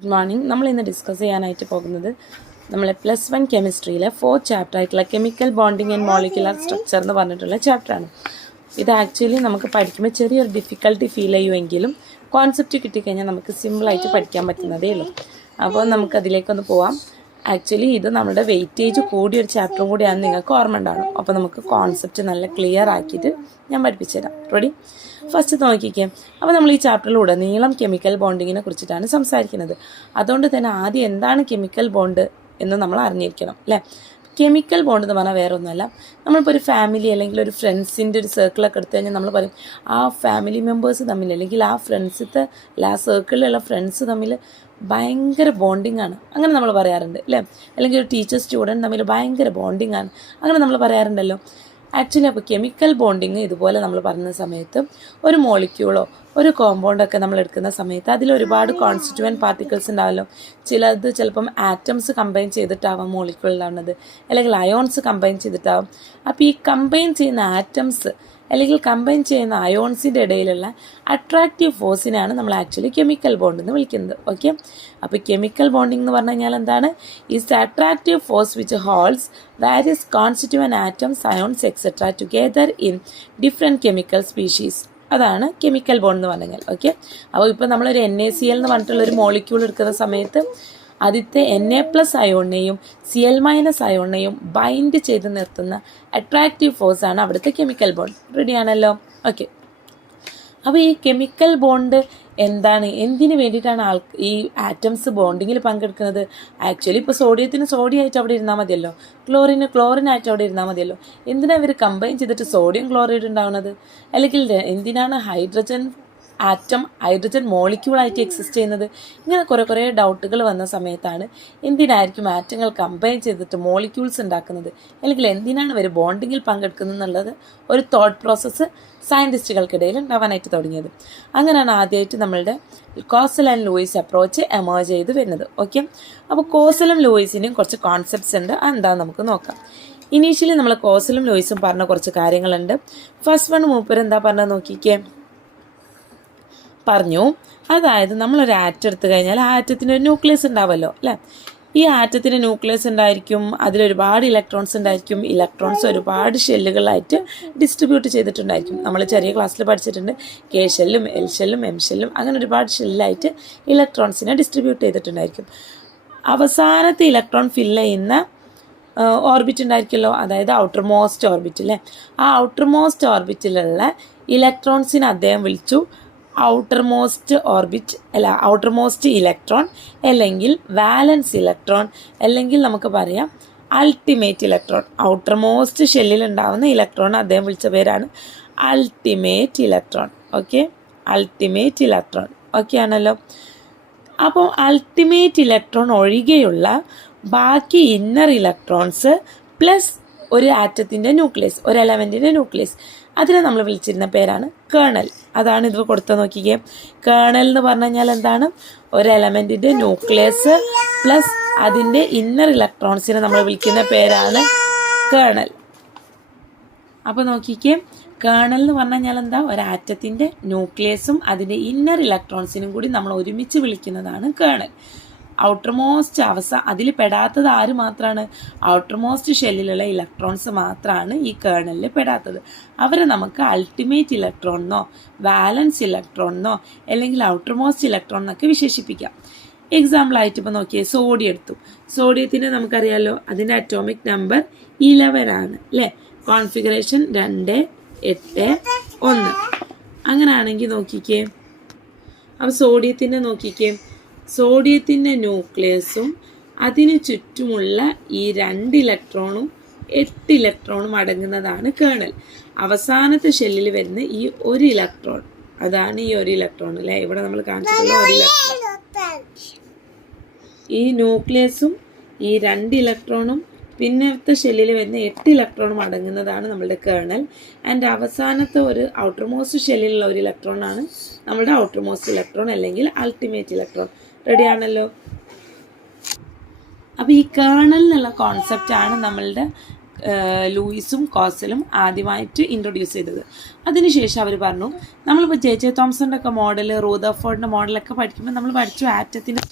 Good morning. നമ്മൾ ഇന്ന് discuss ചെയ്യാനായിട്ട് പോകുന്നത് നമ്മളെ +1 കെമിസ്ട്രിയിലെ 4th ചാപ്റ്റർ ആയിട്ടുള്ള chemical bonding and molecular structure എന്ന് പറഞ്ഞിട്ടുള്ള ചാപ്റ്ററാണ്. ഇത് ആക്ച്വലി നമുക്ക് പഠിക്കുമ്പോൾ ചെറിയൊരു ഡിഫിക്കൽട്ടി ഫീൽ ചെയ്യുമെങ്കിലും കോൺസെപ്റ്റ് കിട്ടിക്കഴിഞ്ഞാൽ നമുക്ക് സിമ്പിളായിട്ട് പഠിക്കാൻ പറ്റുന്നതേ ഉള്ളൂ. അപ്പോൾ നമുക്കതിലേക്കൊന്ന് പോവാം. ആക്ച്വലി ഇത് നമ്മുടെ വെയിറ്റേജ് കൂടിയൊരു ചാപ്റ്ററും കൂടിയാണ്, നിങ്ങൾക്ക് ഓർമ്മ ഉണ്ടാവണം. അപ്പോൾ നമുക്ക് കോൺസെപ്റ്റ് നല്ല ക്ലിയർ ആക്കിയിട്ട് ഞാൻ പഠിപ്പിച്ചു തരാം. റെഡി? ഫസ്റ്റ് നോക്കിക്കാം. അപ്പോൾ നമ്മൾ ഈ ചാപ്റ്ററിലൂടെ നീളം കെമിക്കൽ ബോണ്ടിങ്ങിനെ കുറിച്ചിട്ടാണ് സംസാരിക്കുന്നത്. അതുകൊണ്ട് തന്നെ ആദ്യം എന്താണ് കെമിക്കൽ ബോണ്ട് എന്ന് നമ്മൾ അറിഞ്ഞിരിക്കണം, അല്ലേ? കെമിക്കൽ ബോണ്ട് എന്ന് പറഞ്ഞാൽ വേറെ ഒന്നുമല്ല, നമ്മളിപ്പോൾ ഒരു ഫാമിലി അല്ലെങ്കിൽ ഒരു ഫ്രണ്ട്സിൻ്റെ ഒരു സർക്കിളൊക്കെ എടുത്തു കഴിഞ്ഞാൽ നമ്മൾ പറയും ആ ഫാമിലി മെമ്പേഴ്സ് തമ്മിൽ അല്ലെങ്കിൽ ആ ഫ്രണ്ട്സിലത്തെ ആ സർക്കിളിലുള്ള ഫ്രണ്ട്സ് തമ്മിൽ ഭയങ്കര ബോണ്ടിങ് ആണ്, അങ്ങനെ നമ്മൾ പറയാറുണ്ട്, അല്ലേ? അല്ലെങ്കിൽ ഒരു ടീച്ചർ സ്റ്റുഡൻറ്റ് തമ്മിൽ ഭയങ്കര ബോണ്ടിങ് ആണ്, അങ്ങനെ നമ്മൾ പറയാറുണ്ടല്ലോ. ആക്ച്വലി അപ്പോൾ കെമിക്കൽ ബോണ്ടിങ് ഇതുപോലെ നമ്മൾ പറയുന്ന സമയത്ത് ഒരു മോളിക്യൂളോ ഒരു കോമ്പൗണ്ടൊക്കെ നമ്മൾ എടുക്കുന്ന സമയത്ത് അതിൽ ഒരുപാട് കോൺസ്റ്റിറ്റ്യൂവൻറ്റ് പാർട്ടിക്കിൾസ് ഉണ്ടാവല്ലോ. ചിലപ്പം ആറ്റംസ് കമ്പൈൻ ചെയ്തിട്ടാവാം മോളിക്യൂൾ ഉണ്ടാവുന്നത്, അല്ലെങ്കിൽ അയോൺസ് കമ്പൈൻ ചെയ്തിട്ടാവും. അപ്പോൾ ഈ കമ്പൈൻ ചെയ്യുന്ന ആറ്റംസ് അല്ലെങ്കിൽ കമ്പൈൻ ചെയ്യുന്ന അയോൺസിൻ്റെ ഇടയിലുള്ള അട്രാക്റ്റീവ് ഫോഴ്സിനെയാണ് നമ്മൾ ആക്ച്വലി കെമിക്കൽ ബോണ്ട് എന്ന് വിളിക്കുന്നത്. ഓക്കെ, അപ്പോൾ കെമിക്കൽ ബോണ്ടിങ് എന്ന് പറഞ്ഞു കഴിഞ്ഞാൽ എന്താണ്? Is the attractive force which holds various constituent atoms, ions etcetera together in different chemical species. അതാണ് കെമിക്കൽ ബോണ്ട് എന്ന് പറഞ്ഞാൽ. ഓക്കെ, അപ്പോൾ ഇപ്പോൾ നമ്മളൊരു NaCl എന്ന് പറഞ്ഞിട്ടുള്ളൊരു മോളിക്യൂൾ എടുക്കുന്ന സമയത്ത് ആദ്യത്തെ Na+ അയോണിനെയും Cl- അയോണിനെയും ബൈൻഡ് ചെയ്ത് നിർത്തുന്ന അട്രാക്റ്റീവ് ഫോഴ്സാണ് അവിടുത്തെ കെമിക്കൽ ബോണ്ട്. റെഡിയാണല്ലോ? ഓക്കെ, അപ്പോൾ ഈ കെമിക്കൽ ബോണ്ട് എന്താണ്, എന്തിനു വേണ്ടിയിട്ടാണ് ഈ ആറ്റംസ് ബോണ്ടിങ്ങിൽ പങ്കെടുക്കുന്നത്? ആക്ച്വലി ഇപ്പോൾ സോഡിയത്തിന് സോഡിയമായിട്ട് അവിടെ ഇരുന്നാൽ മതിയല്ലോ, ക്ലോറിന് ക്ലോറിനായിട്ട് അവിടെ ഇരുന്നാൽ മതിയല്ലോ. എന്തിനാണ് ഇവർ കമ്പൈൻ ചെയ്തിട്ട് സോഡിയം ക്ലോറൈഡ് ഉണ്ടാവുന്നത്? അല്ലെങ്കിൽ എന്തിനാണ് ഹൈഡ്രജൻ മോളിക്യൂളായിട്ട് എക്സിസ്റ്റ് ചെയ്യുന്നത്? ഇങ്ങനെ കുറേ ഡൗട്ടുകൾ വന്ന സമയത്താണ് എന്തിനായിരിക്കും ആറ്റങ്ങൾ കമ്പൈൻ ചെയ്തിട്ട് മോളിക്യൂൾസ് ഉണ്ടാക്കുന്നത്, അല്ലെങ്കിൽ എന്തിനാണ് ഇവർ ബോണ്ടിങ്ങിൽ പങ്കെടുക്കുന്നത് എന്നുള്ളത് ഒരു തോട്ട് പ്രോസസ്സ് സയൻറ്റിസ്റ്റുകൾക്കിടയിൽ ഉണ്ടാവാനായിട്ട് തുടങ്ങിയത്. അങ്ങനെയാണ് ആദ്യമായിട്ട് നമ്മളുടെ Kossel and Lewis approach emerge ചെയ്ത് വരുന്നത്. ഓക്കെ, അപ്പോൾ കോസലും ലൂയിസിൻ്റെയും കുറച്ച് കോൺസെപ്റ്റ്സ് ഉണ്ട്, അതെന്താണെന്ന് നമുക്ക് നോക്കാം. ഇനീഷ്യലി നമ്മൾ കോസലും ലൂയിസും പറഞ്ഞ കുറച്ച് കാര്യങ്ങളുണ്ട്. ഫസ്റ്റ് വൺ മൂപ്പർ എന്താ പറഞ്ഞത് നോക്കിക്കേ. പറഞ്ഞു, അതായത് നമ്മളൊരു ആറ്റം എടുത്തു കഴിഞ്ഞാൽ ആ ആറ്റത്തിന് ഒരു ന്യൂക്ലിയസ് ഉണ്ടാവുമല്ലോ, അല്ലേ? ഈ ആറ്റത്തിന് ന്യൂക്ലിയസ് ഉണ്ടായിരിക്കും, അതിലൊരുപാട് ഇലക്ട്രോൺസ് ഉണ്ടായിരിക്കും. ഇലക്ട്രോൺസ് ഒരുപാട് ഷെല്ലുകളായിട്ട് ഡിസ്ട്രിബ്യൂട്ട് ചെയ്തിട്ടുണ്ടായിരിക്കും. നമ്മൾ ചെറിയ ക്ലാസ്സിൽ പഠിച്ചിട്ടുണ്ട്, K ഷെല്ലും L ഷെല്ലും M ഷെല്ലും അങ്ങനെ ഒരുപാട് ഷെല്ലായിട്ട് ഇലക്ട്രോൺസിനെ ഡിസ്ട്രിബ്യൂട്ട് ചെയ്തിട്ടുണ്ടായിരിക്കും. അവസാനത്തെ ഇലക്ട്രോൺ ഫില്ല് ചെയ്യുന്ന ഓർബിറ്റ് ഉണ്ടായിരിക്കുമല്ലോ, അതായത് ഔട്ടർ മോസ്റ്റ് ഓർബിറ്റ്, അല്ലേ? ആ ഔട്ടർ മോസ്റ്റ് ഓർബിറ്റിലുള്ള ഇലക്ട്രോൺസിനെ അദ്ദേഹം വിളിച്ചു ഔട്ടർ മോസ്റ്റ് ഇലക്ട്രോൺ, അല്ലെങ്കിൽ വാലൻസ് ഇലക്ട്രോൺ, അല്ലെങ്കിൽ നമുക്ക് പറയാം അൾട്ടിമേറ്റ് ഇലക്ട്രോൺ. ഔട്ടർ മോസ്റ്റ് ഷെല്ലിൽ ഉണ്ടാവുന്ന ഇലക്ട്രോൺ അദ്ദേഹം വിളിച്ച പേരാണ് ultimate electron. Okay, ultimate electron. Okay ആണല്ലോ? അപ്പോൾ അൾട്ടിമേറ്റ് ഇലക്ട്രോൺ ഒഴികെയുള്ള ബാക്കി ഇന്നർ ഇലക്ട്രോൺസ് പ്ലസ് ഒരു ആറ്റത്തിൻ്റെ ന്യൂക്ലിയസ്, ഒരു എലമെൻറ്റിൻ്റെ ന്യൂക്ലിയസ്, അതിനെ നമ്മൾ വിളിച്ചിരുന്ന പേരാണ് കേർണൽ. അതാണ് ഇത് കൊടുത്ത നോക്കിക്കേ. കേർണൽ എന്ന് പറഞ്ഞു കഴിഞ്ഞാൽ എന്താണ്? ഒരു എലമെൻറ്റിൻ്റെ ന്യൂക്ലിയസ് പ്ലസ് അതിൻ്റെ ഇന്നർ ഇലക്ട്രോൺസിനെ നമ്മൾ വിളിക്കുന്ന പേരാണ് കേർണൽ. അപ്പോൾ നോക്കിക്കേ, കേർണൽ എന്ന് പറഞ്ഞു കഴിഞ്ഞാൽ എന്താ? ഒരു ആറ്റത്തിൻ്റെ ന്യൂക്ലിയസും അതിൻ്റെ ഇന്നർ ഇലക്ട്രോൺസിനും കൂടി നമ്മൾ ഒരുമിച്ച് വിളിക്കുന്നതാണ് കേർണൽ. ഔട്ടർ മോസ്റ്റ് അതിൽ പെടാത്തത് ആര് മാത്രമാണ്? ഔട്ടർ മോസ്റ്റ് ഷെല്ലിലുള്ള ഇലക്ട്രോൺസ് മാത്രമാണ് ഈ കേർണലിൽ പെടാത്തത്. അവരെ നമുക്ക് അൾട്ടിമേറ്റ് ഇലക്ട്രോൺ എന്നോ വാലൻസ് ഇലക്ട്രോൺ എന്നോ അല്ലെങ്കിൽ ഔട്ടർ മോസ്റ്റ് ഇലക്ട്രോൺ എന്നൊക്കെ വിശേഷിപ്പിക്കാം. എക്സാമ്പിളായിട്ട് ഇപ്പോൾ നോക്കിയേ, സോഡിയം എടുത്തു. സോഡിയത്തിൻ്റെ നമുക്കറിയാമല്ലോ, അതിൻ്റെ അറ്റോമിക് നമ്പർ 11 ആണ്, അല്ലേ? കോൺഫിഗറേഷൻ 2, 8, 1. അങ്ങനെയാണെങ്കിൽ നോക്കിക്കേ, അപ്പോൾ സോഡിയത്തിൻ്റെ നോക്കിക്കേ, സോഡിയത്തിൻ്റെ ന്യൂക്ലിയസും അതിന് ചുറ്റുമുള്ള ഈ 2 ഇലക്ട്രോണും 8 ഇലക്ട്രോണും അടങ്ങുന്നതാണ് കേർണൽ. അവസാനത്തെ ഷെല്ലിൽ വരുന്ന ഈ ഒരു ഇലക്ട്രോൺ, അതാണ് ഈ ഒരു ഇലക്ട്രോൺ, അല്ലേ? ഇവിടെ നമ്മൾ കാണിച്ചിട്ടുള്ള ഒരു ഇലക്ട്രോൺ. ഈ ന്യൂക്ലിയസും ഈ 2 ഇലക്ട്രോണും പിന്നത്തെ ഷെല്ലിൽ വരുന്ന 8 ഇലക്ട്രോണും അടങ്ങുന്നതാണ് നമ്മളുടെ കേർണൽ. ആൻഡ് അവസാനത്തെ ഒരു ഔട്ടർ മോസ്റ്റ് ഷെല്ലിലുള്ള ഒരു ഇലക്ട്രോണാണ് നമ്മുടെ ഔട്ടർ മോസ്റ്റ് ഇലക്ട്രോൺ അല്ലെങ്കിൽ അൾട്ടിമേറ്റ് ഇലക്ട്രോൺ. റെഡിയാണല്ലോ? അപ്പോൾ ഈ കേർണൽ എന്നുള്ള കോൺസെപ്റ്റാണ് നമ്മളുടെ ലൂയിസും കോസലും ആദ്യമായിട്ട് ഇൻട്രൊഡ്യൂസ് ചെയ്തത്. അതിനുശേഷം അവർ പറഞ്ഞു, നമ്മളിപ്പോൾ ജെ തോംസൻ്റെ ഒക്കെ മോഡൽ, റൂദർഫോർഡിൻ്റെ മോഡലൊക്കെ പഠിക്കുമ്പോൾ നമ്മൾ പഠിച്ചു ആറ്റത്തിൻ്റെ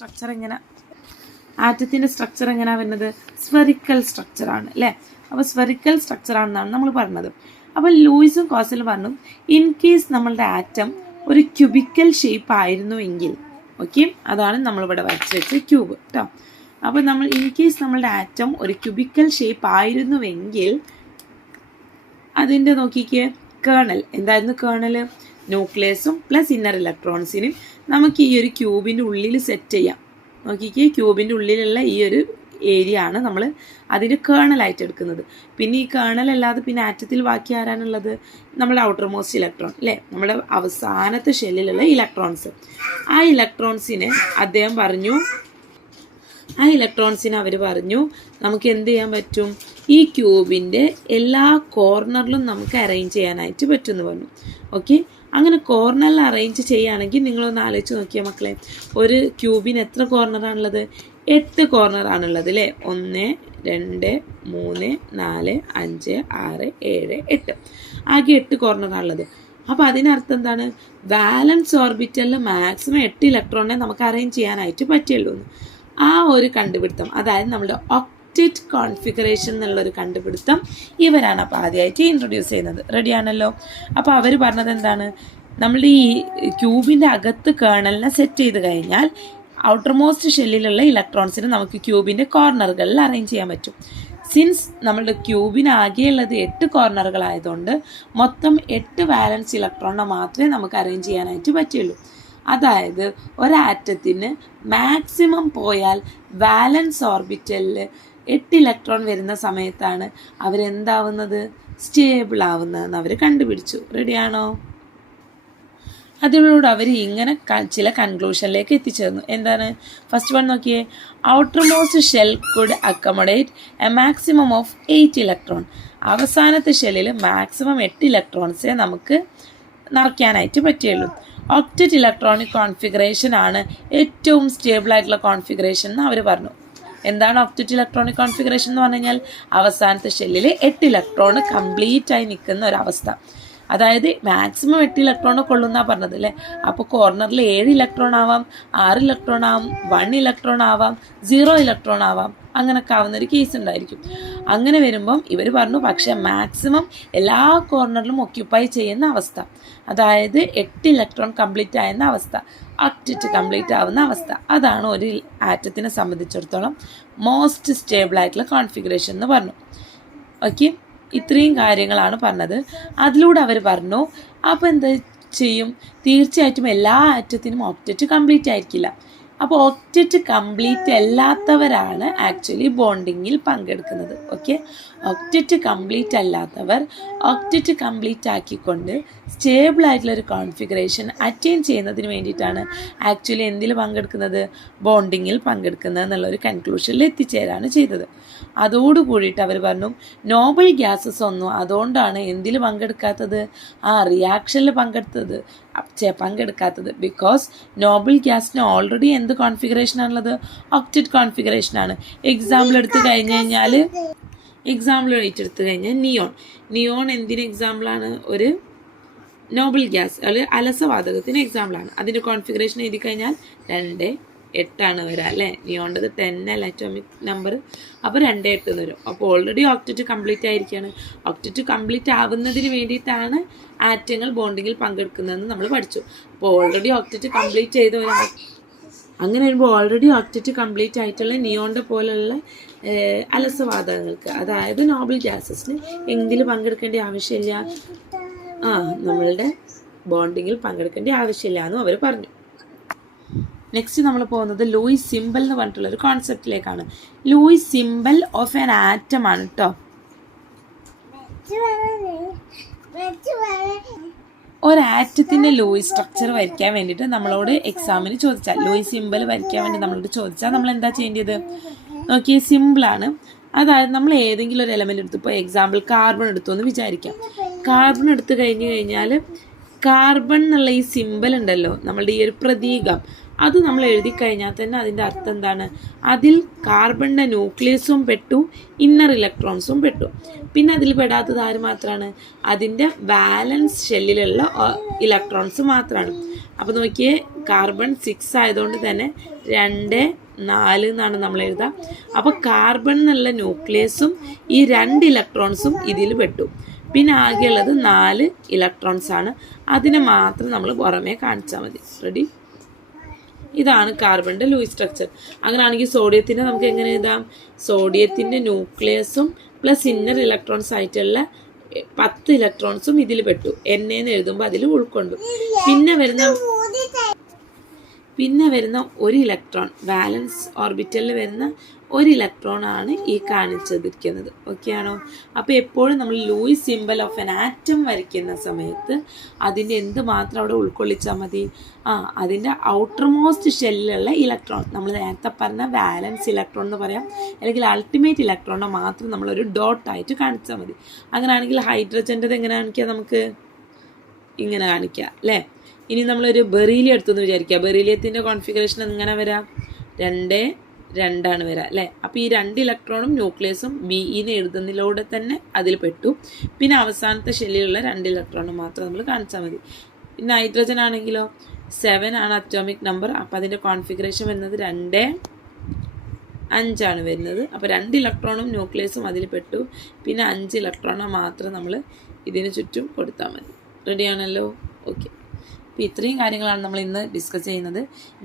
സ്ട്രക്ചർ എങ്ങനെയാണ് വരുന്നത്, സ്ഫെറിക്കൽ സ്ട്രക്ചറാണ് അല്ലേ. അപ്പോൾ സ്ഫെറിക്കൽ സ്ട്രക്ചറാണെന്നാണ് നമ്മൾ പറഞ്ഞത്. അപ്പോൾ ലൂയിസും കോസലും പറഞ്ഞു, ഇൻ കേസ് നമ്മളുടെ ആറ്റം ഒരു ക്യൂബിക്കൽ ഷേപ്പ് ആയിരുന്നുവെങ്കിൽ, ഓക്കെ, അതാണ് നമ്മളിവിടെ വരച്ച് വെച്ച ക്യൂബ് കേട്ടോ. അപ്പോൾ നമ്മൾ ഇൻ കേസ് നമ്മളുടെ ആറ്റം ഒരു ക്യൂബിക്കൽ ഷേപ്പ് ആയിരുന്നുവെങ്കിൽ അതിൻ്റെ നോക്കിക്കേ കേർണൽ എന്തായിരുന്നു, കേർണൽ ന്യൂക്ലിയസും പ്ലസ് ഇന്നർ ഇലക്ട്രോൺസിനും നമുക്ക് ഈ ഒരു ക്യൂബിൻ്റെ ഉള്ളിൽ സെറ്റ് ചെയ്യാം. നോക്കിക്കേ, ക്യൂബിൻ്റെ ഉള്ളിലുള്ള ഈ ഒരു ഏരിയ ആണ് നമ്മൾ അതിൻ്റെ കേർണലായിട്ട് എടുക്കുന്നത്. പിന്നെ ഈ കേർണൽ അല്ലാതെ പിന്നെ ആറ്റത്തിൽ ബാക്കി ആരാണുള്ളത്, നമ്മുടെ ഔട്ടർ മോസ്റ്റ് ഇലക്ട്രോൺ അല്ലേ, നമ്മുടെ അവസാനത്തെ ഷെല്ലിലുള്ള ഇലക്ട്രോൺസ്. ആ ഇലക്ട്രോൺസിനെ അവർ പറഞ്ഞു നമുക്ക് എന്ത് ചെയ്യാൻ പറ്റും, ഈ ക്യൂബിൻ്റെ എല്ലാ കോർണറിലും നമുക്ക് അറേഞ്ച് ചെയ്യാനായിട്ട് പറ്റുമെന്ന് പറഞ്ഞു. ഓക്കെ, അങ്ങനെ കോർണറിൽ അറേഞ്ച് ചെയ്യുകയാണെങ്കിൽ നിങ്ങളൊന്ന് ആലോചിച്ച് നോക്കിയാൽ മക്കളെ, ഒരു ക്യൂബിന് എത്ര കോർണറാണുള്ളത്, 8 കോർണറാണുള്ളത് അല്ലേ. 1 2 3 4 5 6 7 8 ആകെ 8 കോർണറാണുള്ളത്. അപ്പോൾ അതിനർത്ഥം എന്താണ്, വാലൻസ് ഓർബിറ്റലിൽ മാക്സിമം 8 ഇലക്ട്രോണിനെ നമുക്ക് അറേഞ്ച് ചെയ്യാനായിട്ട് പറ്റുള്ളൂ. ആ ഒരു കണ്ടുപിടുത്തം, അതായത് നമ്മുടെ ഒക്റ്ററ്റ് കോൺഫിഗറേഷൻ എന്നുള്ളൊരു കണ്ടുപിടുത്തം ഇവരാണ് അപ്പോൾ ആദ്യമായിട്ട് ഇൻട്രൊഡ്യൂസ് ചെയ്യുന്നത്. റെഡിയാണല്ലോ. അപ്പോൾ അവർ പറഞ്ഞത് എന്താണ്, നമ്മളുടെ ഈ ക്യൂബിൻ്റെ അകത്ത് കേർണലിനെ സെറ്റ് ചെയ്ത് കഴിഞ്ഞാൽ ഔട്ടർ മോസ്റ്റ് ഷെല്ലിലുള്ള ഇലക്ട്രോൺസിന് നമുക്ക് ക്യൂബിൻ്റെ കോർണറുകളിൽ അറേഞ്ച് ചെയ്യാൻ പറ്റും. സിൻസ് നമ്മളുടെ ക്യൂബിന് ആകെയുള്ളത് 8 കോർണറുകളായതുകൊണ്ട് മൊത്തം 8 വാലൻസ് ഇലക്ട്രോണിനെ മാത്രമേ നമുക്ക് അറേഞ്ച് ചെയ്യാനായിട്ട് പറ്റുള്ളൂ. അതായത് ഒരാറ്റത്തിന് മാക്സിമം പോയാൽ വാലൻസ് ഓർബിറ്റലിൽ 8 ഇലക്ട്രോൺ വരുന്ന സമയത്താണ് അവരെന്താവുന്നത്, സ്റ്റേബിൾ ആവുന്നതെന്ന് അവർ കണ്ടുപിടിച്ചു. റെഡിയാണോ? അതിലൂടെ അവർ ഇങ്ങനെ ചില കൺക്ലൂഷനിലേക്ക് എത്തിച്ചേർന്നു. എന്താണ്, ഫസ്റ്റ് വൺ നോക്കിയേ, outer most shell could accommodate A maximum of 8 electron. അവസാനത്തെ ഷെല്ലിൽ മാക്സിമം 8 ഇലക്ട്രോൺസേ നമുക്ക് നിറയ്ക്കാനായിട്ട് പറ്റുള്ളൂ. ഒക്റ്ററ്റ് ഇലക്ട്രോണിക് കോൺഫിഗറേഷൻ ആണ് ഏറ്റവും സ്റ്റേബിൾ ആയിട്ടുള്ള കോൺഫിഗറേഷൻ എന്ന് അവർ പറഞ്ഞു. എന്താണ് ഒക്റ്ററ്റ് ഇലക്ട്രോണിക് കോൺഫിഗറേഷൻ എന്ന് പറഞ്ഞു കഴിഞ്ഞാൽ, അവസാനത്തെ ഷെല്ലിൽ 8 ഇലക്ട്രോൺ കംപ്ലീറ്റ് ആയി നിൽക്കുന്ന ഒരവസ്ഥ. അതായത് മാക്സിമം 8 ഇലക്ട്രോൺ കൊള്ളുന്നാണ് പറഞ്ഞത് അല്ലേ. അപ്പോൾ കോർണറിൽ 7 ഇലക്ട്രോൺ ആവാം, 6 ഇലക്ട്രോൺ ആവാം, 1 ഇലക്ട്രോൺ ആവാം, 0 ഇലക്ട്രോൺ ആവാം, അങ്ങനെയൊക്കെ ആവുന്നൊരു കേസ് ഉണ്ടായിരിക്കും. അങ്ങനെ വരുമ്പം ഇവർ പറഞ്ഞു, പക്ഷേ മാക്സിമം എല്ലാ കോർണറിലും ഒക്യുപ്പൈ ചെയ്യുന്ന അവസ്ഥ, അതായത് 8 ഇലക്ട്രോൺ കംപ്ലീറ്റ് ആകുന്ന അവസ്ഥ, ഒക്റ്ററ്റ് കംപ്ലീറ്റ് ആവുന്ന അവസ്ഥ, അതാണ് ഒരു ആറ്റത്തിനെ സംബന്ധിച്ചിടത്തോളം മോസ്റ്റ് സ്റ്റേബിൾ ആയിട്ടുള്ള കോൺഫിഗറേഷൻ എന്ന് പറഞ്ഞു. ഓക്കെ, ഇത്രയും കാര്യങ്ങളാണ് പറഞ്ഞത്. അതിലൂടെ അവർ പറഞ്ഞു, അപ്പോൾ എന്താ ചെയ്യും, തീർച്ചയായിട്ടും എല്ലാ ആറ്റത്തിനും ഒക്റ്ററ്റ് കംപ്ലീറ്റ് ആയിരിക്കില്ല. അപ്പോൾ ഒക്റ്ററ്റ് കംപ്ലീറ്റ് അല്ലാത്തവരാണ് ആക്ച്വലി ബോണ്ടിങ്ങിൽ പങ്കെടുക്കുന്നത്. ഓക്കെ, ഒക്റ്ററ്റ് കംപ്ലീറ്റ് അല്ലാത്തവർ ഒക്റ്ററ്റ് കംപ്ലീറ്റ് ആക്കിക്കൊണ്ട് സ്റ്റേബിൾ ആയിട്ടുള്ളൊരു കോൺഫിഗറേഷൻ അറ്റൈൻ ചെയ്യുന്നതിന് വേണ്ടിയിട്ടാണ് ആക്ച്വലി എന്തിൽ പങ്കെടുക്കുന്നത്, ബോണ്ടിങ്ങിൽ പങ്കെടുക്കുന്നത് എന്നുള്ളൊരു കൺക്ലൂഷനിൽ എത്തിച്ചേരാണ് ചെയ്തത്. അതോടുകൂടിയിട്ട് അവർ പറഞ്ഞു, നോബൽ ഗ്യാസസ് ഒന്നും അതുകൊണ്ടാണ് എന്തിൽ പങ്കെടുക്കാത്തത്, റിയാക്ഷനിൽ പങ്കെടുക്കാത്തത്. ബിക്കോസ് നോബൽ ഗ്യാസിന് ഓൾറെഡി എന്ത് കോൺഫിഗറേഷനാണുള്ളത്, ഒക്റ്ററ്റ് കോൺഫിഗറേഷനാണ്. എക്സാമ്പിൾ എടുത്തു കഴിഞ്ഞാൽ നിയോൺ എന്തിന് എക്സാമ്പിളാണ്, ഒരു നോബൽ ഗ്യാസ്, അല്ലെങ്കിൽ അലസവാതകത്തിന് എക്സാമ്പിളാണ്. അതിൻ്റെ കോൺഫിഗറേഷൻ എഴുതി കഴിഞ്ഞാൽ 2 8 വരിക അല്ലേ. നിയോണ്ടത് 10 അറ്റോമിക് നമ്പർ, അപ്പോൾ 2 8 വരും. അപ്പോൾ ഓൾറെഡി ഒക്റ്ററ്റ് കംപ്ലീറ്റ് ആയിരിക്കുകയാണ്. ഒക്റ്ററ്റ് കംപ്ലീറ്റ് ആവുന്നതിന് വേണ്ടിയിട്ടാണ് ആറ്റങ്ങൾ ബോണ്ടിങ്ങിൽ പങ്കെടുക്കുന്നതെന്ന് നമ്മൾ പഠിച്ചു. അപ്പോൾ ഓൾറെഡി ഒക്റ്ററ്റ് കംപ്ലീറ്റ് ചെയ്ത അങ്ങനെ വരുമ്പോൾ ഓൾറെഡി ഒക്റ്ററ്റ് കംപ്ലീറ്റ് ആയിട്ടുള്ള നിയോണ്ട പോലുള്ള അലസവാതകങ്ങൾക്ക്, അതായത് നോബൽ ഗ്യാസസിന് എന്തിൽ പങ്കെടുക്കേണ്ട ആവശ്യമില്ല, നമ്മളുടെ ബോണ്ടിങ്ങിൽ പങ്കെടുക്കേണ്ട ആവശ്യമില്ല എന്നും അവർ പറഞ്ഞു. നെക്സ്റ്റ് നമ്മൾ പോകുന്നത് ലൂയിസ് സിംബൽ എന്ന് പറഞ്ഞിട്ടുള്ളൊരു കോൺസെപ്റ്റിലേക്കാണ്. Lewis symbol of an atom ആണ് കേട്ടോ. ഒരാറ്റത്തിൻ്റെ ലൂയിസ് സ്ട്രക്ചർ വരയ്ക്കാൻ വേണ്ടിയിട്ട് നമ്മളോട് എക്സാമിന് ചോദിച്ചാൽ, ലൂയിസ് സിംബൽ വരയ്ക്കാൻ വേണ്ടി നമ്മളോട് ചോദിച്ചാൽ നമ്മൾ എന്താ ചെയ്യേണ്ടത് നോക്കിയേ, സിമ്പിളാണ്. അതായത് നമ്മൾ ഏതെങ്കിലും ഒരു എലമെൻ്റ് എടുത്തു, ഇപ്പോൾ എക്സാമ്പിൾ കാർബൺ എടുത്തു എന്ന് വിചാരിക്കാം. കാർബൺ എടുത്തു കഴിഞ്ഞാൽ കാർബൺ എന്നുള്ള ഈ സിമ്പൽ ഉണ്ടല്ലോ, നമ്മളുടെ ഈ ഒരു പ്രതീകം, അത് നമ്മൾ എഴുതി കഴിഞ്ഞാൽ തന്നെ അതിൻ്റെ അർത്ഥം എന്താണ്? അതിൽ കാർബണിൻ്റെ ന്യൂക്ലിയസും പെട്ടു, ഇന്നർ ഇലക്ട്രോൺസും പെട്ടു. പിന്നെ അതിൽ പെടാത്തത് ആര് മാത്രമാണ്? അതിൻ്റെ വാലൻസ് ഷെല്ലിലുള്ള ഇലക്ട്രോൺസ് മാത്രമാണ്. അപ്പോൾ നോക്കിയേ, കാർബൺ 6 ആയതുകൊണ്ട് തന്നെ 2, 4 എന്നാണ് നമ്മൾ എഴുതുക. അപ്പോൾ കാർബൺ എന്നുള്ള ന്യൂക്ലിയസും ഈ 2 ഇലക്ട്രോൺസും ഇതിൽ പെട്ടു. പിന്നെ ആകെയുള്ളത് 4 ഇലക്ട്രോൺസ് ആണ്. അതിനെ മാത്രം നമ്മൾ പുറമേ കാണിച്ചാൽ മതി. റെഡി? ഇതാണ് കാർബണിൻ്റെ ലൂയിസ് സ്ട്രക്ചർ. അങ്ങനെയാണെങ്കിൽ സോഡിയത്തിൻ്റെ നമുക്ക് എങ്ങനെ എഴുതാം? സോഡിയത്തിൻ്റെ ന്യൂക്ലിയസും പ്ലസ് ഇന്നർ ഇലക്ട്രോൺസ് ആയിട്ടുള്ള 10 ഇലക്ട്രോൺസും ഇതിൽ പെട്ടു. എന്ന് എഴുതുമ്പോൾ അതിൽ ഉൾക്കൊണ്ടു. പിന്നെ വരുന്ന ഒരു ഇലക്ട്രോൺ, വാലൻസ് ഓർബിറ്റലിൽ വരുന്ന ഒരു ഇലക്ട്രോൺ ആണ് ഈ കാണിച്ചിരിക്കുന്നത്. ഓക്കെ ആണോ? അപ്പോൾ എപ്പോഴും നമ്മൾ Lewis symbol of an atom വരയ്ക്കുന്ന സമയത്ത് അതിൻ്റെ എന്ത് മാത്രം അവിടെ ഉൾക്കൊള്ളിച്ചാൽ മതി? അതിൻ്റെ ഔട്ടർ മോസ്റ്റ് ഷെല്ലിലുള്ള ഇലക്ട്രോൺ, നമ്മൾ നേരത്തെ പറഞ്ഞ വാലൻസ് ഇലക്ട്രോൺ എന്ന് പറയാം, അല്ലെങ്കിൽ അൾട്ടിമേറ്റ് ഇലക്ട്രോണിനെ മാത്രം നമ്മളൊരു ഡോട്ടായിട്ട് കാണിച്ചാൽ മതി. അങ്ങനെയാണെങ്കിൽ ഹൈഡ്രജൻ്റെത് എങ്ങനെ കാണിക്കാം? നമുക്ക് ഇങ്ങനെ കാണിക്കാം അല്ലേ? ഇനി നമ്മളൊരു ബെറീലിയം എടുത്തെന്ന് വിചാരിക്കുക. ബെറീലിയത്തിൻ്റെ കോൺഫിഗറേഷൻ എങ്ങനെ വരാം? 2, 2 ആണ് വരാം അല്ലേ? അപ്പോൾ ഈ 2 ഇലക്ട്രോണും ന്യൂക്ലിയസും BE എഴുതുന്നതിലൂടെ തന്നെ അതിൽ പെട്ടു. പിന്നെ അവസാനത്തെ ഷെല്ലിലുള്ള 2 ഇലക്ട്രോണും മാത്രം നമ്മൾ കാണിച്ചാൽ മതി. പിന്നെ നൈട്രജൻ ആണെങ്കിലോ 7 ആണ് അറ്റോമിക് നമ്പർ. അപ്പോൾ അതിൻ്റെ കോൺഫിഗറേഷൻ വരുന്നത് 2, 5 ആണ് വരുന്നത്. അപ്പോൾ 2 ഇലക്ട്രോണും ന്യൂക്ലിയസും അതിൽ പെട്ടു. പിന്നെ 5 ഇലക്ട്രോണെ മാത്രം നമ്മൾ ഇതിന് ചുറ്റും കൊടുത്താൽ മതി. റെഡിയാണല്ലോ? ഓക്കെ. അപ്പോൾ ഇത്രയും കാര്യങ്ങളാണ് നമ്മൾ ഇന്ന് ഡിസ്കസ് ചെയ്യുന്നത്.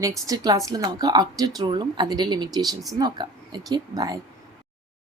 നെക്സ്റ്റ് ക്ലാസ്സിൽ നമുക്ക് ഒക്ടറ്റ് റൂളും അതിൻ്റെ ലിമിറ്റേഷൻസും നോക്കാം. Okay, by.